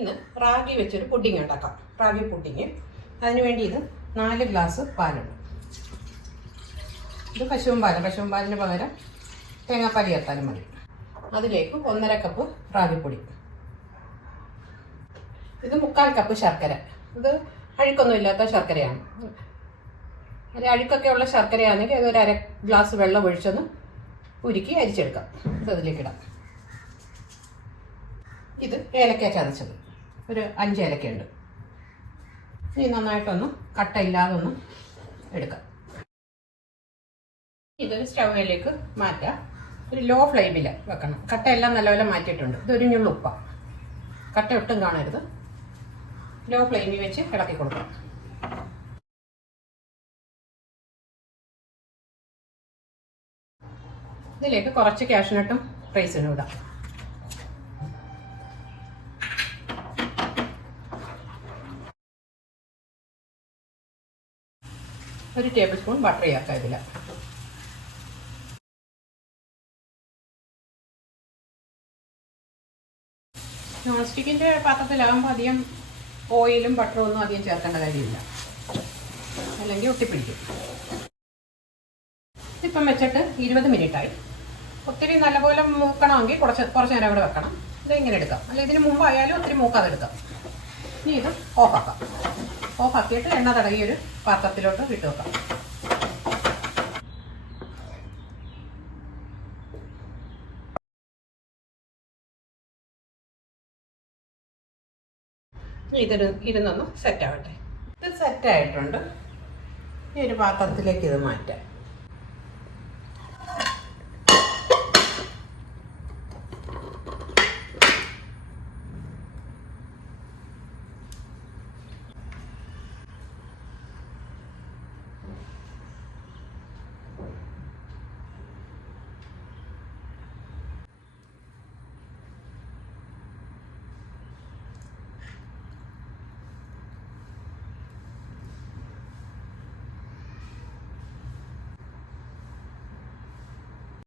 ഇന്ന് റാഗി വെച്ചൊരു പുഡിങ് ഉണ്ടാക്കാം. റാഗി പുഡിങ്. അതിനുവേണ്ടി ഇത് 4 ഗ്ലാസ് പാലുണ്ട്. ഇത് പശുവും പാലിന് പകരം തേങ്ങാപ്പാൽ ചേർത്താലും മതി. അതിലേക്ക് 1.5 കപ്പ് റാഗിപ്പൊടി. ഇത് 3/4 കപ്പ് ശർക്കര. ഇത് അഴുക്കൊന്നും ഇല്ലാത്ത ശർക്കരയാണ്. അഴുക്കൊക്കെ ഉള്ള ശർക്കരയാണെങ്കിൽ അതൊരു 1/2 ഗ്ലാസ് വെള്ളം ഒഴിച്ചൊന്ന് ഉരുക്കി അരിച്ചെടുക്കാം. ഇത് അതിലേക്കിടാം. ഇത് ഏലക്ക ചതച്ചത്, ഒരു 5 ഏലക്കയുണ്ട്. ഇനി നന്നായിട്ടൊന്ന് കട്ടയില്ലാതെ ഒന്ന് എടുക്കാം. ഇതൊരു സ്റ്റൗവിലേക്ക് മാറ്റാം. ഒരു ലോ ഫ്ലെയിമിൽ വെക്കണം. കട്ടയെല്ലാം നല്ലപോലെ മാറ്റിയിട്ടുണ്ട്. ഇതൊരു ഞുള്ളുപ്പ, കട്ട ഒട്ടും കാണരുത്. ലോ ഫ്ലെയിമിൽ വെച്ച് ഇളക്കി കൊടുക്കാം. ഇതിലേക്ക് കുറച്ച് കാഷ്നട്ടും റൈസിനും ഇടാം. ഒരു ടേബിൾ സ്പൂൺ ബട്ടർ ചേർക്കാം ഇതിൽ. നോൺ സ്റ്റിക്കിൻ്റെ പാത്രത്തിലാകുമ്പോൾ അധികം ഓയിലും ബട്ടറും ഒന്നും അധികം ചേർക്കേണ്ട കാര്യമില്ല, അല്ലെങ്കിൽ ഒട്ടിപ്പിടിക്കും. ഇപ്പം വെച്ചിട്ട് 20 മിനിറ്റായി. ഒത്തിരി നല്ലപോലെ മൂക്കണമെങ്കിൽ കുറച്ച് നേരം അവിടെ വെക്കണം. ഇത് ഇങ്ങനെ എടുക്കാം, അല്ല ഇതിന് മുമ്പായാലും ഒത്തിരി മൂക്കാതെ എടുക്കാം. ഇനി ഇത് ഓഫാക്കാം. ഓഫാക്കിയിട്ട് എണ്ണ തടകി ഒരു പാത്രത്തിലോട്ട് വിട്ട് വെക്കാം. ഇരുന്നൊന്ന് സെറ്റാവട്ടെ. ഇത് സെറ്റായിട്ടുണ്ട്. ഈ ഒരു പാത്രത്തിലേക്ക് ഇത് മാറ്റാം.